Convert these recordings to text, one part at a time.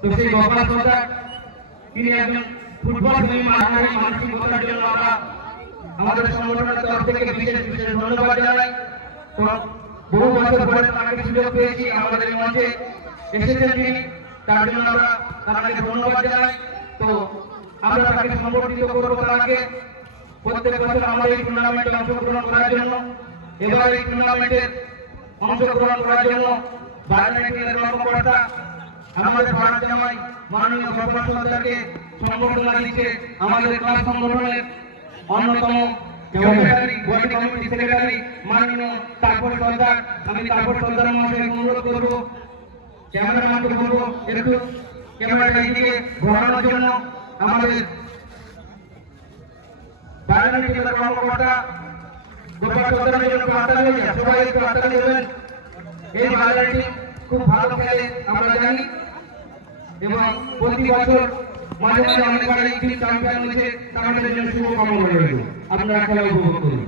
তো সেই গোপাল সরকার তিনি একজন ফুটবল প্রেমী মানসিকতার জন্য আমরা আমাদের সংগঠনের তরফ থেকে বিশেষ বিশেষ ধন্যবাদ জানাই। বহু বছর পরে তাকে সুযোগ পেয়েছি আমাদের মঞ্চে এসেছেন তিনি, তার জন্য আমরা তাকে ধন্যবাদ জানাই। তো আমরা তাকে সম্বর্ধিত করবো তাকে প্রত্যেক বছর আমাদের এই টুর্নামেন্টে অংশগ্রহণ করার জন্য। এবার এই টুর্নামেন্টে অংশগ্রহণ করার জন্য বারাণসীর কর্মকর্তা আমাদের পাড়ার জামাই মাননীয় গোপাল সরকারকে সম্বর্ধনা দিচ্ছে আমাদের ক্লাব সংগঠনের অন্যতম সেক্রেটারি বডি কমিটি সেক্রেটারি মাননীয় তাপস সরকার। আমি তাপস সরকার মহাশয়কে অনুরোধ করবো, ক্যামেরাম্যানকে বলবো একটু ক্যামেরাটা এদিকে ঘোরানোর জন্য। আমাদের বারাণসীর কর্মকর্তা গোপাল সরকারের জন্য হাততালি হয়ে যায়, সবাই একটু হাততালি দেবেন। এই বারাণসী খুব ভালো খেলে আমরা জানি এবং প্রতি বছর মাঝে মাঝে অনেকবার এই টিম চ্যাম্পিয়ন হয়েছে, তাদের জন্য শুভকামনা রইল। আপনারা খেলা উপভোগ করুন।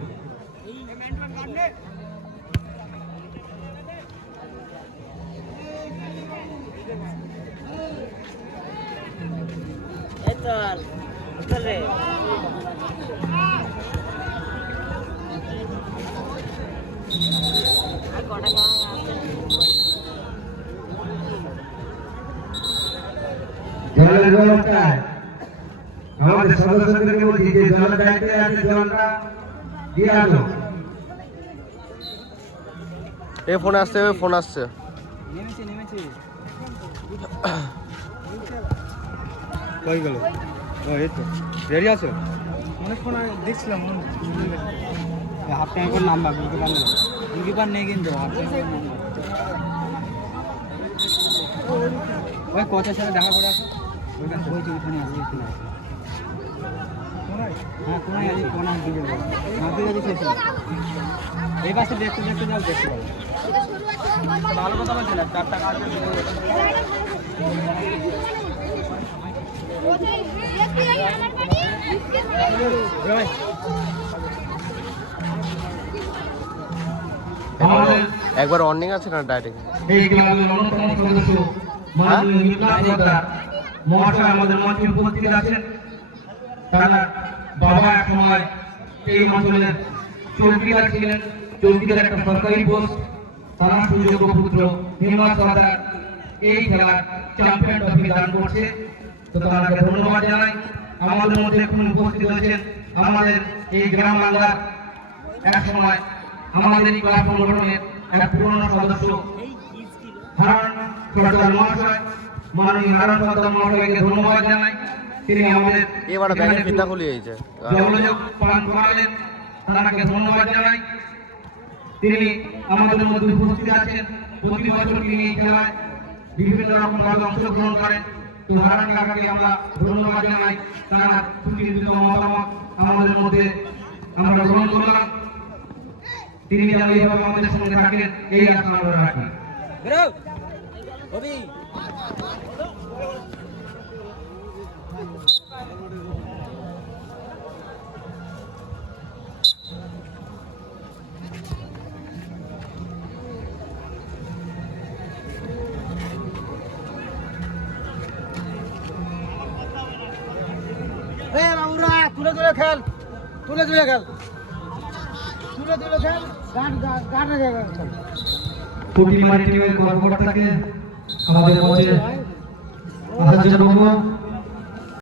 জলের ব্যবস্থায় আমাদের সদস্যদেরকে বলছি যে জলের দায়িত্বে আছে, জলটা দিয়ে আনো। এই ফোন আসছে, ফোন আসছে। কই গেল? এই তো রেডি আছে। অনেকক্ষণ দেখছিলাম হাফ টাইম করে নাম্বার গোলকিপার নেই কিন্তু হাফ টাইম করে নাম্বার। ওই কোচের সাথে দেখা করে আসো। ওইখানে আসবে, হ্যাঁ কোনায় আছে, কোনায় দিকে এই পাশে দেখতে দেখতে যাও, দেখতে পাবো। ভালো কথা বলছি না, 4 টাকা আছে। একবার অর্নিং আছে না ডাইরেক্ট। এই ক্লাবের অন্যতম সদস্য মাননীয় ইকলাস সরকার মহাশয় আমাদের মঞ্চে উপস্থিত আছেন। তারা বাবা এক সময় এই অঞ্চলের চৌকিদার ছিলেন, চৌকিদার একটা সরকারি পোস্ট। তারা সুযোগ্য পুত্র হিমাস সরকার এই খেলার চ্যাম্পিয়ন ট্রফি দান করছে। তো তাকে ধন্যবাদ জানাই। আমাদের মধ্যে এখন উপস্থিত হয়েছেন আমাদের এই গ্রাম বাংলার এক সময় আমাদের এই ক্লাব সংগঠনের এক পুরনো সদস্য হারান সরকার মহাশয়, মাননীয় হারান সরকার মহাশয়কে ধন্যবাদ জানাই। তিনি আমাদের এবারে ব্যাংকের ফিতা খুলে দিয়েছে, জলযোগ পান করালেন, তাকে ধন্যবাদ জানাই। তিনি আমাদের মধ্যে উপস্থিত আছেন। প্রতি বছর তিনি এই খেলায় বিভিন্ন রকম ভাবে অংশগ্রহণ করেন। তো হারান কাকাকে আমরা ধন্যবাদ জানাই, তারা সুচিন্তিত মতামত আমাদের মধ্যে আমরা গ্রহণ করলাম। তিনি যেন এইভাবে আমাদের সঙ্গে থাকেন এই আশা আমরা রাখি। তুলে তুলে খেল, তুলে তুলে খেল, তুলে তুলে খেল, গান কুটির মাটি কর্মকর্তাকে আমাদের মঞ্চে আসার জন্য